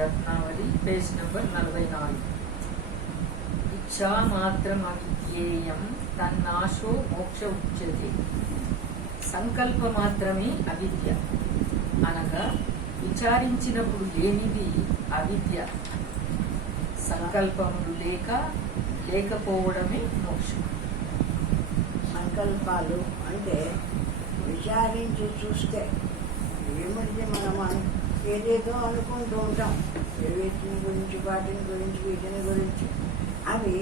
రత్నావళి page number 44. ఇచ్చా మాత్రం అవిజ్ఞేయం తన్నాశో మోక్ష ఉచ్యతే. సంకల్ప మాత్రమే అవిద్య అనగా విచారించినప్పుడు లేనిది అవిద్య. సంకల్పములు లేకపోవడమే మోక్షం. సంకల్పాలు అంటే విచారించి చూస్తే ఏమంటే మనం ఏదేదో అనుకుంటూ ఉంటాం, వీటిని గురించి వీటిని గురించి అవి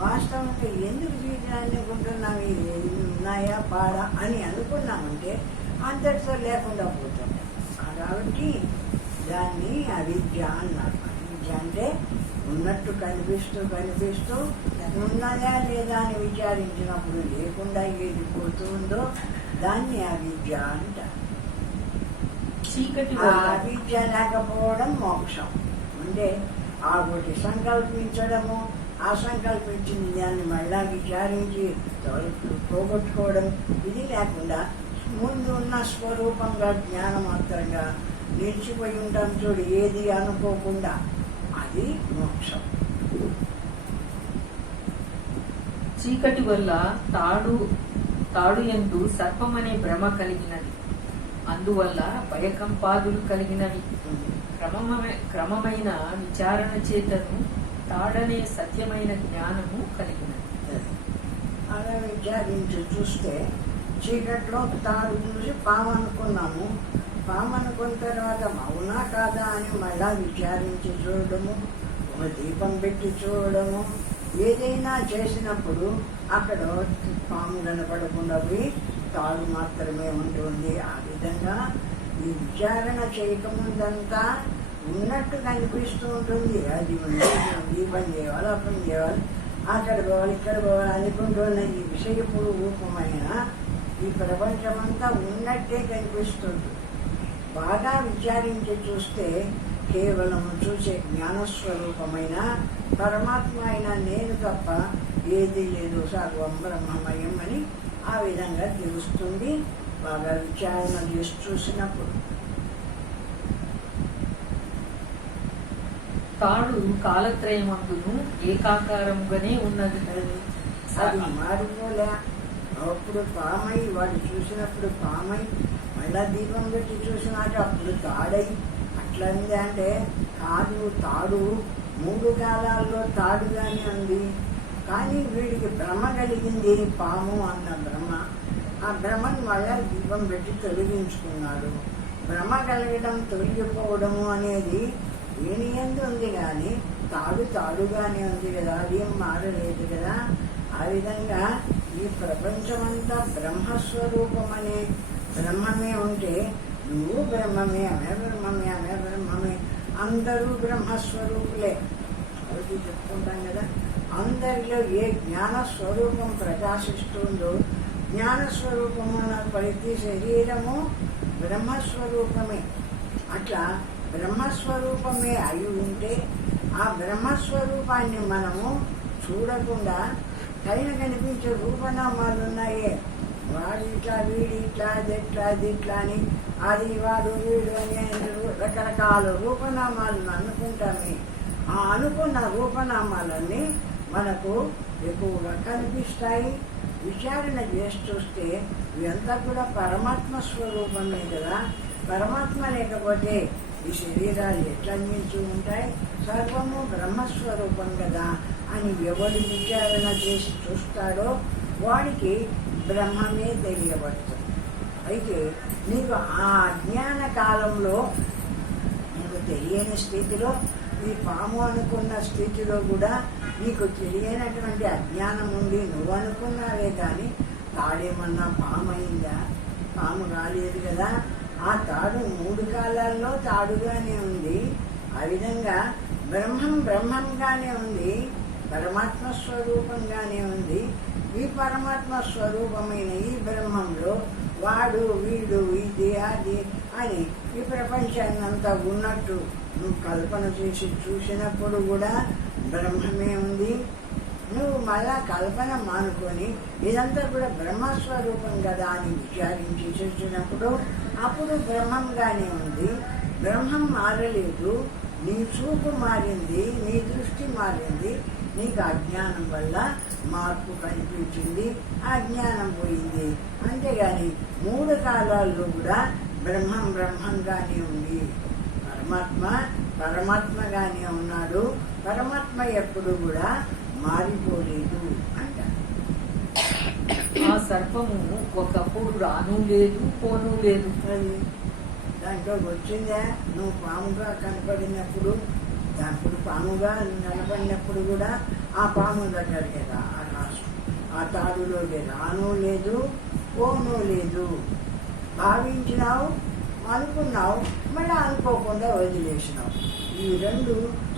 వాస్తవంగా ఎందుకు వీటిని అనుకుంటున్నాం, ఇవి ఉన్నాయా పాడా అని అనుకున్నామంటే అంతటితో లేకుండా పోతాం. కాబట్టి దాన్ని అవిద్య అన్నారు. అవిద్య అంటే ఉన్నట్టు కనిపిస్తూ ఉన్నదా లేదా అని విచారించినప్పుడు లేకుండా ఏది పోతుందో దాన్ని అవిద్య అంటారు. అవిద్య లేకపోవడం మోక్షం. అంటే ఒకటి సంకల్పించడము, ఆ సంకల్పించింది దాన్ని మళ్ళా విచారించి పోగొట్టుకోవడం, ఇది లేకుండా ముందు ఉన్న స్వరూపంగా జ్ఞానమాత్రంగా నిలిచిపోయి ఉంటాం చూడు, ఏది అనుకోకుండా, అది మోక్షం. చీకటి వల్ల తాడు యందు సర్పమనే భ్రమ కలిగినది, అందువల్ల భయకంపాదులు కలిగినవి. క్రమమైన విచారణ చేతను తాడనే సత్యమైన జ్ఞానము కలిగినది. అలా విచారించి చూస్తే చీకట్లో తాడు చూసి పాము అనుకున్నాము, పాము అనుకున్న తర్వాత అవునా కాదా అని మళ్ళా విచారించి చూడడము, ఒక దీపం పెట్టి చూడడము, ఏదైనా చేసినప్పుడు అక్కడ పాము కనపడకుండా పోయి తాడు మాత్రమే ఉంటుంది. ఆ విధంగా ఈ విచారణ చేయకముందంతా ఉన్నట్టు కనిపిస్తూ ఉంటుంది. అది ఈ పని చేయాలి, ఆ పని చేయాలి, అక్కడ పోవాలి, ఇక్కడ పోవాలి అనుకుంటున్న ఈ విషయపు రూపమైన ఈ ప్రపంచమంతా ఉన్నట్టే కనిపిస్తుంది. బాగా విచారించి చూస్తే కేవలం చూసే జ్ఞానస్వరూపమైన పరమాత్మ అయిన నేను తప్ప ఏది లేదు, సర్వం బ్రహ్మమయం అని ఆ విధంగా తెలుస్తుంది బాగా విచారణ చేసి చూసినప్పుడు. తాడు కాలత్రయమందును ఏకాకారముగానే ఉన్నది, అది మారిపోలే. అప్పుడు పామై వాడు చూసినప్పుడు పామై మళ్ళా దీపం పెట్టి చూసినాక అప్పుడు తాడై అట్లంది. అంటే కాదు, తాడు 3 కాలాల్లో తాడుగానే ఉంది, కానీ వీడికి భ్రమ కలిగింది, పాము అన్న భ్రమ. ఆ భ్రమను మళ్ళా దీపం పెట్టి తొలగించుకున్నాడు. భ్రమ కలగడం తొలగిపోవడము అనేది వీని ఎందు ఉంది, కానీ తాడుగానే ఉంది కదా, అది ఏం మారలేదు కదా. ఆ విధంగా ఈ ప్రపంచమంతా బ్రహ్మస్వరూపం అనే బ్రహ్మమే ఉంటే నువ్వు బ్రహ్మమే, ఆమె బ్రహ్మమే, అందరూ బ్రహ్మస్వరూపులే. అది చెప్పుకుంటాం కదా, అందరిలో ఏ జ్ఞానస్వరూపం ప్రకాశిస్తుందో, జ్ఞానస్వరూపమున ప్రతి శరీరము బ్రహ్మస్వరూపమే. అట్లా బ్రహ్మస్వరూపమే అయి ఉంటే ఆ బ్రహ్మస్వరూపాన్ని మనము చూడకుండా పైన కనిపించే రూపనామాలు ఉన్నాయే, వాడు ఇట్లా, వీడి ఇట్లా, అది ఇట్లా అని, అది వాడు వీడు అని రకరకాల రూపనామాలను అనుకుంటామే. ఆ అనుకున్న రూపనామాలన్నీ మనకు ఎక్కువగా కనిపిస్తాయి. విచారణ చేసి చూస్తే ఇవంతా కూడా పరమాత్మ స్వరూపమే కదా. పరమాత్మ లేకపోతే ఈ శరీరాలు ఎట్లా నిలిచి ఉంటాయి, సర్వము బ్రహ్మస్వరూపం కదా అని ఎవడు విచారణ చేసి చూస్తాడో వాడికి బ్రహ్మమే తెలియబడుతుంది. అయితే నీకు ఆ అజ్ఞాన కాలంలో నీకు తెలియని స్థితిలో, ఈ పాము అనుకున్న స్థితిలో కూడా నీకు తెలియనటువంటి అజ్ఞానం ఉండి నువ్వు అనుకున్నావే కానీ తాడేమన్నా పాము అయిందా? పాము కాలేదు కదా. ఆ తాడు 3 కాలాల్లో తాడుగానే ఉంది. ఆ విధంగా బ్రహ్మంగానే ఉంది, పరమాత్మ స్వరూపంగానే ఉంది. ఈ పరమాత్మ స్వరూపమైన ఈ బ్రహ్మంలో వాడు వీడు ఇది అది అని ఈ ప్రపంచాన్ని అంతా ఉన్నట్టు నువ్వు కల్పన చేసి చూసినప్పుడు కూడా బ్రహ్మమే ఉంది. నువ్వు మళ్ళా కల్పన మానుకొని ఇదంతా కూడా బ్రహ్మస్వరూపం కదా అని విచారించి చూసినప్పుడు అప్పుడు బ్రహ్మంగానే ఉంది. బ్రహ్మం మారలేదు, నీ చూపు మారింది, నీ దృష్టి మారింది, నీకు అజ్ఞానం వల్ల మార్పు కనిపించింది, ఆ జ్ఞానం పోయింది. అంతేగాని 3 కాలాల్లో కూడా బ్రహ్మం బ్రహ్మంగానే ఉంది, పరమాత్మ పరమాత్మగానే ఉన్నాడు, పరమాత్మ ఎప్పుడు కూడా మారిపోలేదు అంట. ఆ సర్పము ఒకప్పుడు రాను లేదు పోను లేదు. అది దాంట్లో వచ్చిందా, నువ్వు పాముగా కనపడినప్పుడు, దాంట్లో పాముగా కనపడినప్పుడు కూడా ఆ పాము దగ్గరికి ఆ తాడులోకి రాను లేదు పోను లేదు. భావించినావు, అనుకున్నావు, మళ్ళీ అనుకోకుండా వదిలేసినావు. ఈ 2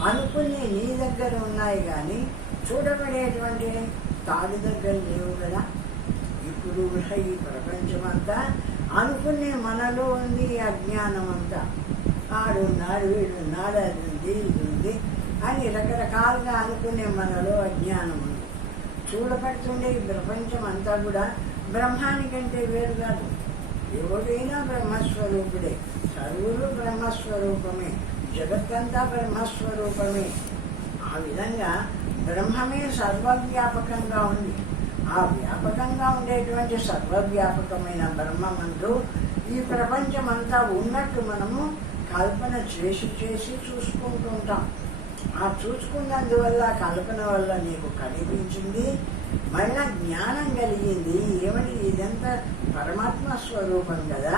అనుకుని నీ దగ్గర ఉన్నాయి కానీ చూడబడేటువంటి తాడు దగ్గర లేవు కదా. ఇప్పుడు కూడా ఈ ప్రపంచమంతా అనుకునే మనలో ఉంది అజ్ఞానం అంతా. ఆడున్నాడు, వీడున్నాడు, అది ఉంది, ఇది ఉంది అని రకరకాలుగా అనుకునే మనలో అజ్ఞానం ఉంది. చూడబడుతుండే ఈ ప్రపంచం అంతా కూడా బ్రహ్మానికంటే వేరు కాదు. ఎవడైనా బ్రహ్మస్వరూపుడే, సర్వులు బ్రహ్మస్వరూపమే, జగత్తంతా బ్రహ్మస్వరూపమే. ఆ విధంగా బ్రహ్మమే సర్వవ్యాపకంగా ఉంది. ఆ వ్యాపకంగా ఉండేటువంటి సర్వవ్యాపకమైన బ్రహ్మమందు ఈ ప్రపంచమంతా ఉన్నట్టు మనము కల్పన చేసి చూసుకుంటూ ఉంటాం. ఆ చూసుకున్నందువల్ల కల్పన వల్ల నీకు కనిపించింది, మళ్ళా జ్ఞానం కలిగింది. ఏమని, ఇదంతా పరమాత్మ స్వరూపం కదా,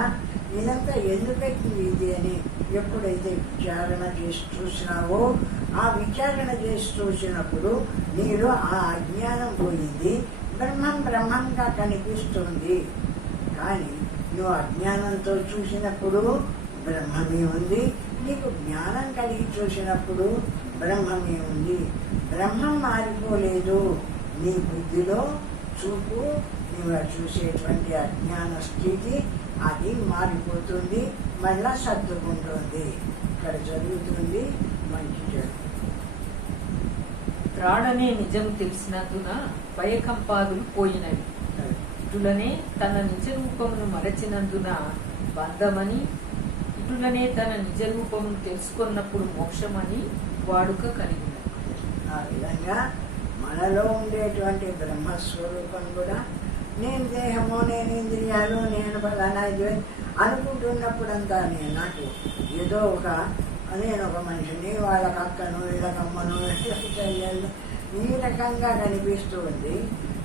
ఇదంతా ఎందుకైంది ఇది అని ఎప్పుడైతే విచారణ చేసి చూసినావో, ఆ విచారణ చేసి చూసినప్పుడు నీలో ఆ అజ్ఞానం పోయింది, బ్రహ్మం బ్రహ్మంగా కనిపిస్తుంది. కానీ నువ్వు అజ్ఞానంతో చూసినప్పుడు బ్రహ్మమే ఉంది, నీకు జ్ఞానం కలిగి చూసినప్పుడు బ్రహ్మమే ఉంది. బ్రహ్మం మారిపోలేదు. నీ బుద్ధిలో చూపు, నువ్వు చూసేటువంటి అజ్ఞాన స్థితి అది మారిపోతుంది, మళ్ళా సర్దుకుంటుంది. ఇక్కడ జరుగుతుంది మంచి జరుగుతుంది. త్రాడనే నిజం తెలిసినందున భయకంపాదులు పోయినవి. ఇటులనే తన నిజ రూపమును మరచినందున బంధమని, ఇటులనే తన నిజ రూపమును తెలుసుకున్నప్పుడు మోక్షమని వాడుక కలిగినది. ఆ విధంగా మనలో ఉండేటువంటి బ్రహ్మస్వరూపం కూడా నేను దేహము, నేను ఇంద్రియాలు, నేను ఫలానా అనుకుంటున్నప్పుడంతా నాకు ఏదో నేను ఒక మనిషిని, వాళ్ళకి అక్కను, వీళ్ళకమ్మను, చెల్లెళ్ళు ఈ రకంగా కనిపిస్తూ ఉంది.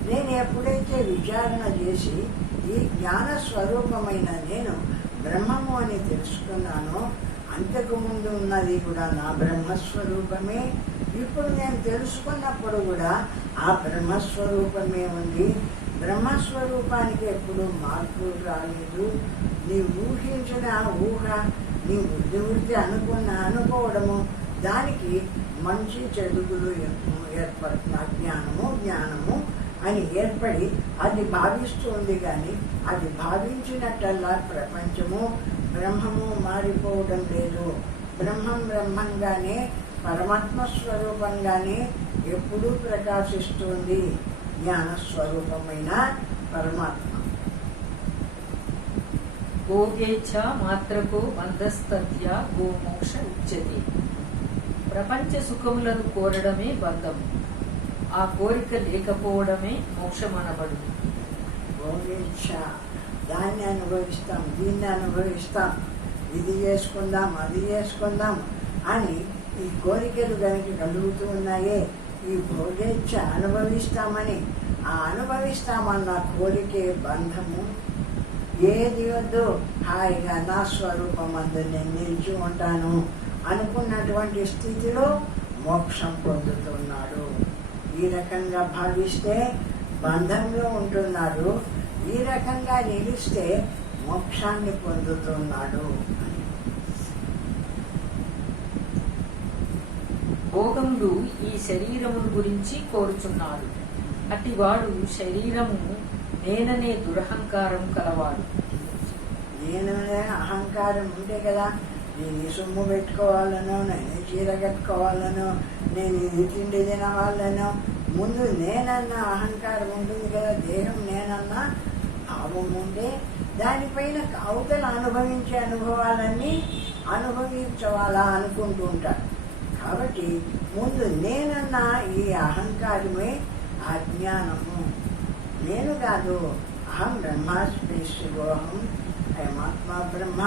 నేను ఎప్పుడైతే విచారణ చేసి ఈ జ్ఞాన స్వరూపమైన నేను బ్రహ్మము అని తెలుసుకున్నానో, అంతకు ముందు ఉన్నది కూడా నా బ్రహ్మస్వరూపమే. ఇప్పుడు నేను తెలుసుకున్నప్పుడు కూడా ఆ బ్రహ్మస్వరూపమే ఉంది. బ్రహ్మస్వరూపానికి ఎప్పుడు మార్పు రాలేదు. నీ ఊహించిన ఊహ, నీ బుద్ధి అనుకోవడము, దానికి మంచి చెడుగులు ఏర్పడుతున్న జ్ఞానము అని ఏర్పడి అది భావిస్తుంది. కానీ అది భావించినట్టల్లా ప్రపంచము బ్రహ్మము మారిపోవడం లేదు. బ్రహ్మం బ్రహ్మంగానే, పరమాత్మ స్వరూపంగానే ఎప్పుడూ ప్రకాశిస్తుంది. జ్ఞానస్వరూపమైన పరమాత్మ. గోగేచ్ఛ మాత్రకో బంధస్తథ్య గోమోక్ష ఉచ్యతే. ప్రపంచ సుఖములను కోరడమే బంధము, ఆ కోరిక లేకపోవడమే మోక్షమనబడు. గోగేచ్ఛ, దాన్ని అనుభవిస్తాం, దీన్ని అనుభవిస్తాం, ఇది చేసుకుందాం, అది చేసుకుందాం అని ఈ కోరికలు కనుక కలుగుతూ ఉన్నాయే, ఈ భోగేచ్ఛ అనుభవిస్తామని, ఆ అనుభవిస్తామన్న కోరికే బంధము. ఏది వద్దు, హాయిగా నా స్వరూపం అందు నేను నిలిచి ఉంటాను అనుకున్నటువంటి స్థితిలో మోక్షం పొందుతున్నాడు. ఈ రకంగా భావిస్తే బంధంలో ఉంటున్నాడు, ఈ రకంగా నిలిస్తే మోక్షాన్ని పొందుతున్నాడు. భోగములు ఈ శరీరమును గురించి కోరుచున్నాడు. అటివాడు శరీరము నేననే దురహంకారం కలవాడు. నేననే అహంకారం ఉంటే కదా, నేను ఈ సొమ్ము పెట్టుకోవాలనో, నేను చీర కట్టుకోవాలనో, నేను ఇది తిండి తినవాలనో ముందు నేనన్న అహంకారం ఉంటుంది కదా. దేహం నేనన్న భావం ఉంటే దానిపైన అవతల అనుభవించే అనుభవాలన్నీ అనుభవించవాలా అనుకుంటూ ఉంటారు. కాబట్టి ముందు నేనన్న ఈ అహంకారమే అజ్ఞానము. నేను కాదు, అహం బ్రహ్మాస్మి శివోహం, అయమాత్మ బ్రహ్మ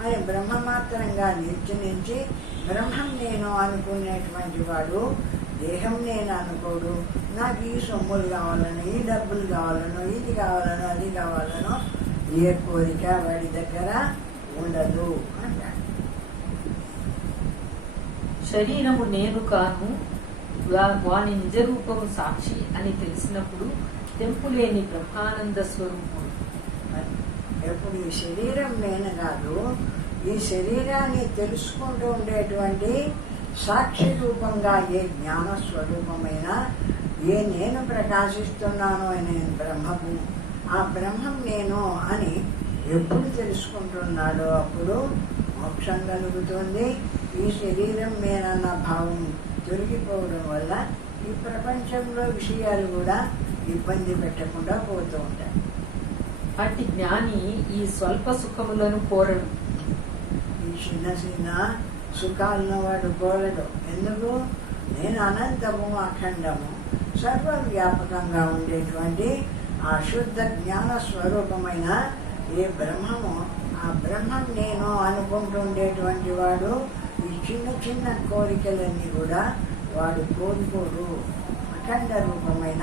అని బ్రహ్మ మాత్రంగా నిలిచి బ్రహ్మం నేను అనుకునేటువంటి వాడు దేహం నేను అనుకోడు. నాకు ఈ సొమ్ములు కావాలనో, ఈ డబ్బులు కావాలనో, ఇది కావాలనో, అది కావాలనో ఏ కోరిక వాడి దగ్గర ఉండదు అంటాడు. శరీరము నేను కాను, వాని నిజ రూపము సాక్షి అని తెలిసినప్పుడు తెంపులేని బ్రహ్మానంద స్వరూపుడు. ఎప్పుడు ఈ శరీరం నేను కాదు, ఈ శరీరాన్ని తెలుసుకుంటూ ఉండేటువంటి సాక్షి రూపంగా ఏ జ్ఞాన స్వరూపమైన ఏ నేను ప్రకాశిస్తున్నానో నేను బ్రహ్మము, ఆ బ్రహ్మం నేను అని ఎప్పుడు తెలుసుకుంటున్నాడో అప్పుడు మోక్షం కలుగుతుంది. ఈ శరీరం నేనన్న భావం తొలగిపోవడం వల్ల ఈ ప్రపంచంలో విషయాలు కూడా ఇబ్బంది పెట్టకుండా పోతూ ఉంటాయి. అట్టి జ్ఞాని ఈ స్వల్ప సుఖములను కోరడు. ఈ చిన్న చిన్న సుఖాలను వాడు కోరడు. ఎందుకు? నేను అనంతము, అఖండము, సర్వవ్యాపకంగా ఉండేటువంటి ఆ శుద్ధ జ్ఞాన స్వరూపమైన ఏ బ్రహ్మము, ఆ బ్రహ్మం నేను అనుకుంటుండేటువంటి వాడు ఈ చిన్న చిన్న కోరికలన్నీ కూడా వాడు కోరుకోడు. అఖండ రూపమైన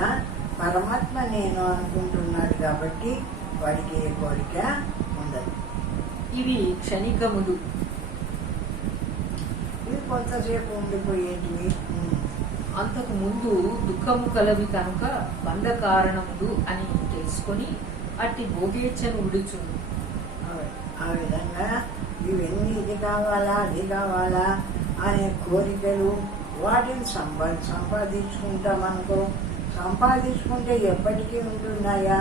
పరమాత్మ నేను అనుకుంటున్నాడు కాబట్టి వాడికి ఏ కోరిక ఉండదు. ఇవి క్షణికములు, ఇవి కొంతసేపు ఉండిపోయేటివి. అంతకు ముందు దుఃఖము కలవి కనుక బంధ కారణములు అని తెలుసుకొని అట్టి భోగేచ్ఛను విడుచును. ఆ విధంగా ఇవన్నీ ఇది కావాలా, అది కావాలా అనే కోరికలు వాటిని సంపాదించుకుంటామనుకో. సంపాదించుకుంటే ఎప్పటికీ ఉంటున్నాయా?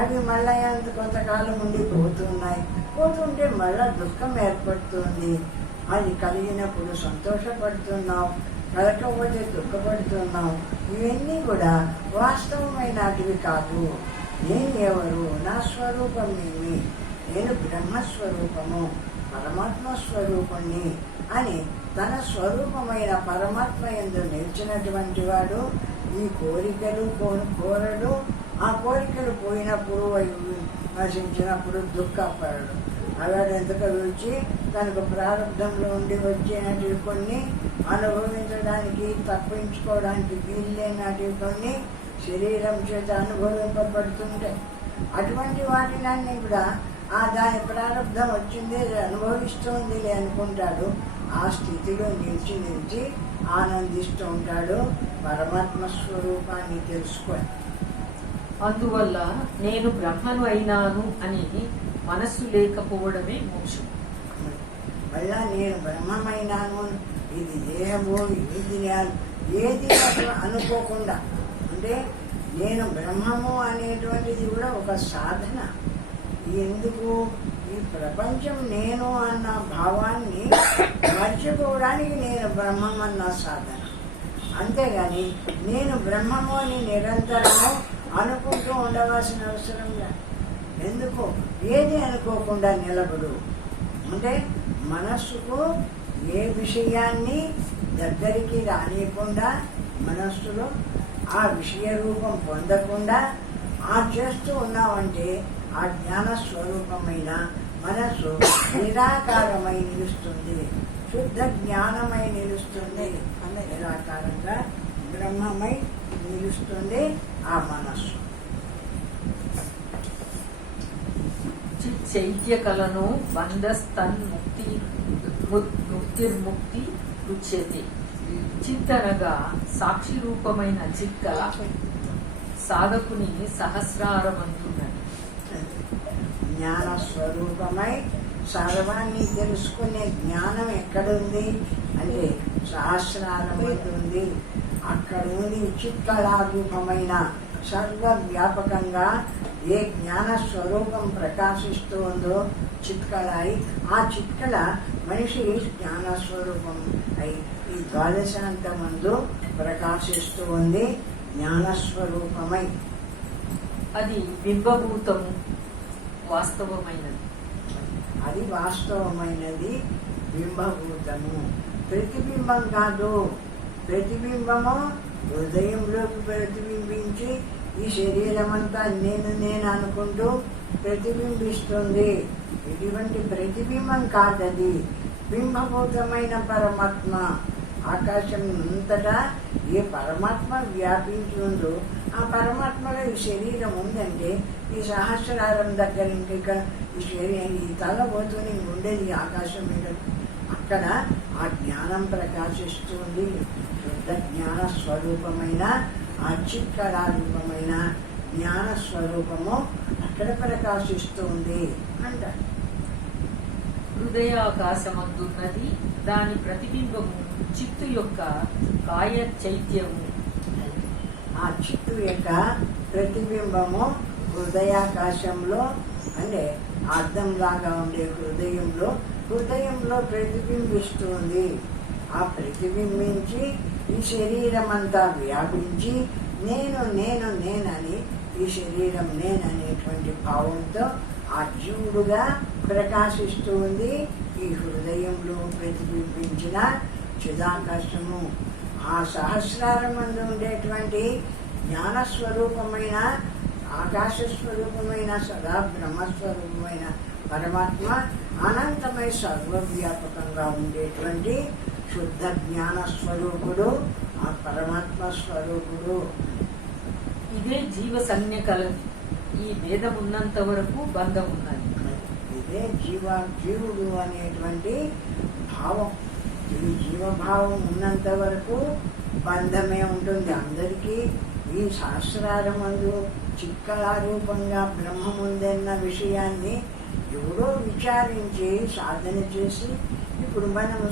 అవి మళ్ళా అంత కొంతకాలం ఉండి పోతున్నాయి. పోతుంటే మళ్ళా దుఃఖం ఏర్పడుతుంది. అది కలిగినప్పుడు సంతోషపడుతున్నాం, కలగకపోతే దుఃఖపడుతున్నాం. ఇవన్నీ కూడా వాస్తవమైనటివి కాదు. నేను ఎవరు? నా స్వరూపం ఏమి? నేను బ్రహ్మస్వరూపము, పరమాత్మ స్వరూపుణ్ణి అని తన స్వరూపమైన పరమాత్మ యందు నిలిచినటువంటి వాడు ఈ కోరికలు కోరడు. ఆ కోరికలు పోయినప్పుడు నశించినప్పుడు దుఃఖపడడు. అలాంటి ఎంతకు రుచి తనకు ప్రారంభంలో ఉండి వచ్చేనటివి కొన్ని అనుభవించడానికి, తప్పించుకోవడానికి వీల్లేనటివి కొన్ని శరీరం చేత అనుభవింపబడుతుంటాయి. అటువంటి వాటినన్నీ కూడా దాని ప్రారంభం వచ్చింది, అనుభవిస్తోంది అనుకుంటాడు. ఆ స్థితిలో నిలిచి ఆనందిస్తూ ఉంటాడు. పరమాత్మ స్వరూపాన్ని తెలుసుకొని అందువల్ల నేను బ్రహ్మను అయినాను అని మనస్సు లేకపోవడమే మోక్షం. మళ్ళా నేను బ్రహ్మమైనాను, ఇది దేహము, ఇది ఏది అనుకోకుండా, అంటే నేను బ్రహ్మము అనేటువంటిది కూడా ఒక సాధన. ఎందుకు? ఈ ప్రపంచం నేను అన్న భావాన్ని మర్చిపోవడానికి నేను బ్రహ్మం అన్న సాధన. అంతేగాని నేను బ్రహ్మము అని నిరంతరము అనుకుంటూ ఉండవలసిన అవసరం లేదు. ఎందుకు? ఏది అనుకోకుండా నిలబడు. అంటే మనస్సుకు ఏ విషయాన్ని దగ్గరికి రానియకుండా, మనస్సులో ఆ విషయ రూపం పొందకుండా చేస్తూ ఉన్నామంటే ఆ జ్ఞాన స్వరూపమైన మనస్సు నిరాకారమై నిలుస్తుంది, శుద్ధ జ్ఞానమై నిలుస్తుంది. నిరాకారంగా బ్రహ్మమై నిలుస్తుంది ఆ మనస్సు. చైత్య కలను బంధస్తన్ ముక్తిర్ముక్తి రుచ్యతే. చిత్ అనగా సాక్షి రూపమైన చిత్కల సాధకుని సహస్రారమంటున్నది. జ్ఞాన స్వరూపమై సర్వాన్ని తెలుసుకునే జ్ఞానం ఎక్కడుంది అంటే సహస్రారం ఉంది. అక్కడ ఉంది చిత్కళారూపమైన సర్వవ్యాపకంగా ఏ జ్ఞాన స్వరూపం ప్రకాశిస్తూ ఉందో చిత్కళ అయి, ఆ చిత్కళ మనిషి జ్ఞాన స్వరూపం అయి ఈ ద్వాదశాంతమందు ప్రకాశిస్తూ ఉంది జ్ఞానస్వరూపమై. అది బింబభూతము, వాస్తవమైనది. అది వాస్తవమైనది, బింబభూతము. ప్రతిబింబం కాదు. ప్రతిబింబము హృదయంలోకి ప్రతిబింబించి ఈ శరీరం అంతా నేను అనుకుంటూ ప్రతిబింబిస్తుంది. ఇటువంటి ప్రతిబింబం కాదది, బింబభూతమైన పరమాత్మ. ఆకాశం అంతటా ఏ పరమాత్మ వ్యాపించి ఉందో ఆ పరమాత్మలో ఈ శరీరం ఉందంటే ఈ సహస్రారం దగ్గర ఇంకా ఈ తల పోతూనే ఉండేది ఆకాశం మీద. అక్కడ ఆ జ్ఞానం ప్రకాశిస్తుంది. శుద్ధ జ్ఞాన స్వరూపమైన ఆ చిత్కళారూపమైన జ్ఞాన స్వరూపము అక్కడ ప్రకాశిస్తుంది అంటారు. హృదయాకాశమందున్నది దాని ప్రతిబింబము చిత్తు యొక్క కాయ చైత్యము. ఆ చిత్తు యొక్క ప్రతిబింబము హృదయాకాశంలో అంటే అర్థంలాగా ఉండే హృదయంలో ప్రతిబింబిస్తుంది. ఆ ప్రతిబింబించి ఈ శరీరం అంతా వ్యాపించి నేనని ఈ శరీరం నేననేటువంటి భావంతో ఆ జీవుడుగా ప్రకాశిస్తూ ఉంది. ఈ హృదయంలో ప్రతిబింబించిన చిదాకాశము ఆ సహస్రారమందు ఉండేటువంటి జ్ఞానస్వరూపమైన ఆకాశస్వరూపమైన సదా బ్రహ్మస్వరూపమైన పరమాత్మ అనంతమై సర్వవ్యాపకంగా ఉండేటువంటి శుద్ధ జ్ఞాన స్వరూపుడు ఆ పరమాత్మ స్వరూపుడు. ఇదే జీవ సంజ్ఞ కలది. ఈ భేదం ఉన్నంత వరకు బంధం ఉన్నది. ఇదే జీవుడు అనేటువంటి భావం. ఈ జీవభావం ఉన్నంత వరకు బంధమే ఉంటుంది. అందరికీ ఈ సహస్రారమందు చిక్కలారూపంగా బ్రహ్మం ఉందన్న విషయాన్ని ఎవడో విచారించి సాధన చేసి ఇప్పుడు మనము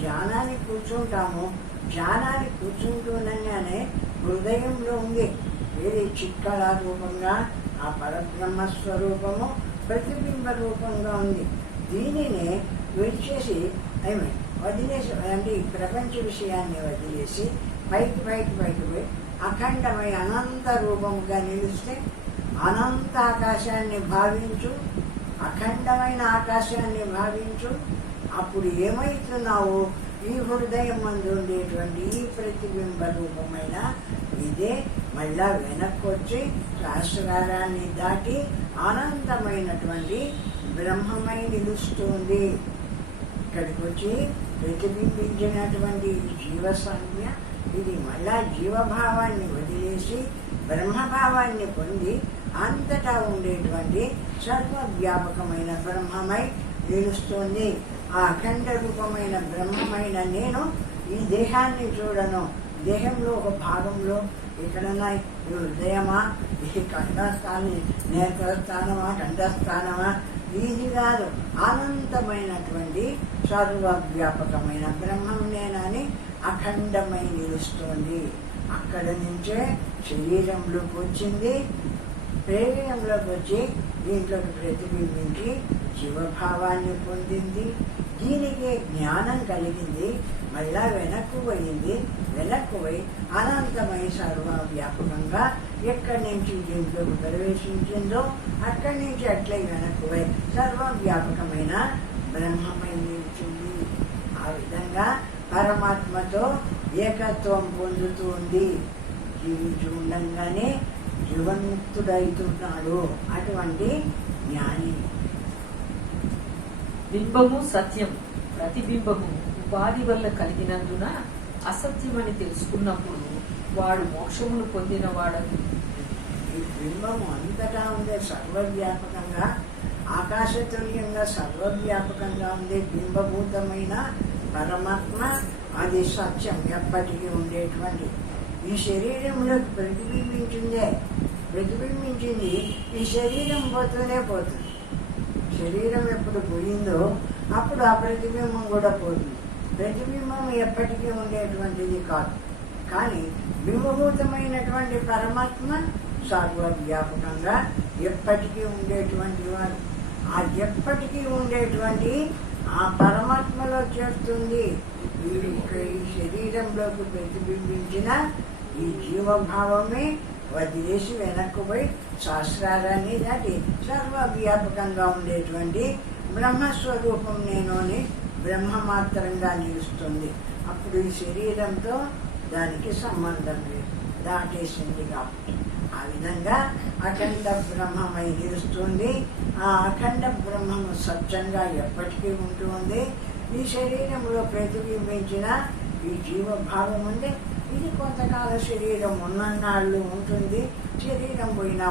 ధ్యానాన్ని కూర్చుంటాము. ధ్యానాన్ని కూర్చుంటూనగానే హృదయంలో ఉంది వేరే చిక్కలారూపంగా ఆ పరబ్రహ్మ స్వరూపము ప్రతిబింబ రూపంగా ఉంది. దీనినే విడిచేసి వదిలేసి అంటే ఈ ప్రపంచ విషయాన్ని వదిలేసి పైకి పోయి అఖండమై అనంత రూపముగా నిలిస్తే అనంత ఆకాశాన్ని భావించు, అఖండమైన ఆకాశాన్ని భావించు. అప్పుడు ఏమవుతున్నావు? ఈ హృదయం మందు ఉండేటువంటి ఈ ప్రతిబింబ రూపమైన ఇదే మళ్ళా వెనక్కొచ్చి సహస్రారాన్ని దాటి అనంతమైనటువంటి బ్రహ్మమై నిలుస్తుంది. ఇక్కడికి వచ్చి ప్రతిబింబించినటువంటి జీవ సంజ్ఞ ఇది మళ్ళా జీవభావాన్ని వదిలేసి బ్రహ్మభావాన్ని పొంది అంతటా ఉండేటువంటి సర్వవ్యాపకమైన బ్రహ్మమై నిలుస్తుంది. ఆ అఖండ రూపమైన బ్రహ్మమైన నేను ఈ దేహాన్ని చూడను. దేహంలో ఒక భాగంలో ఎక్కడన్నా హృదయమా, ఇది కంఠస్థానం, నేత్రస్థానమా, కంఠస్థానమా, ఇది కాదు. అనంతమైనటువంటి సర్వవ్యాపకమైన బ్రహ్మం నేనని అఖండమై నిలుస్తోంది. అక్కడ నుంచే శరీరంలోకి వచ్చింది. శరీరంలోకి వచ్చి దీంట్లోకి ప్రతిబింబించి జీవభావాన్ని పొందింది. దీనికి జ్ఞానం కలిగింది. మళ్ళా వెనక్కు పోయి అనంతమై సర్వవ్యాపకంగా ఎక్కడి నుంచి దీంట్లోకి ప్రవేశించిందో అక్కడి నుంచి అట్లే వెనక్కు పోయి సర్వవ్యాపకమైన బ్రహ్మమై నిలిచింది. ఆ విధంగా పరమాత్మతో ఏకత్వం పొందుతూ ఉంది. జీవించి ఉండంగానే జీవన్ముక్తుడైతున్నాడు అటువంటి జ్ఞాని. బింబము సత్యం, ప్రతిబింబము ఉపాధి వల్ల కలిగినందున అసత్యమని తెలుసుకున్నప్పుడు వాడు మోక్షమును పొందిన వాడని. ఈ బింబము అంతటా ఉండే సర్వవ్యాపకంగా ఆకాశతుల్యంగా సర్వవ్యాపకంగా ఉండే బింబభూతమైన పరమాత్మ అది సత్యం, ఎప్పటికీ ఉండేటువంటి. ఈ శరీరంలో ప్రతిబింబించింది. ఈ శరీరం పోతూనే పోతుంది. శరీరం ఎప్పుడు పోయిందో అప్పుడు ఆ ప్రతిబింబం కూడా పోతుంది. ప్రతిబింబం ఎప్పటికీ ఉండేటువంటిది కాదు. కానీ బింబభూతమైనటువంటి పరమాత్మ సర్వవ్యాపకంగా ఎప్పటికీ ఉండేటువంటి వారు. ఆ ఎప్పటికీ ఉండేటువంటి ఆ పరమాత్మలో చేస్తుంది. ఈ శరీరంలోకి ప్రతిబింబించిన ఈ జీవభావమే వదిలేసి వెనక్కు పోయి సహస్రారాన్ని దాటి సర్వవ్యాపకంగా ఉండేటువంటి బ్రహ్మస్వరూపం నేను అని బ్రహ్మ మాత్రంగా నిలుస్తుంది. అప్పుడు ఈ శరీరంతో దానికి సంబంధం లేదు, దాటేసింది కాబట్టి. ఆ విధంగా అఖండ బ్రహ్మమై నిలుస్తుంది. ఆ అఖండ బ్రహ్మము సత్యంగా ఎప్పటికీ ఉంటుంది. ఈ శరీరంలో ప్రతిబింబించిన ఈ జీవభావం ఉంది. ఇది కొంతకాల శరీరం ఉన్ననాళ్ళు ఉంటుంది, శరీరం పోయినా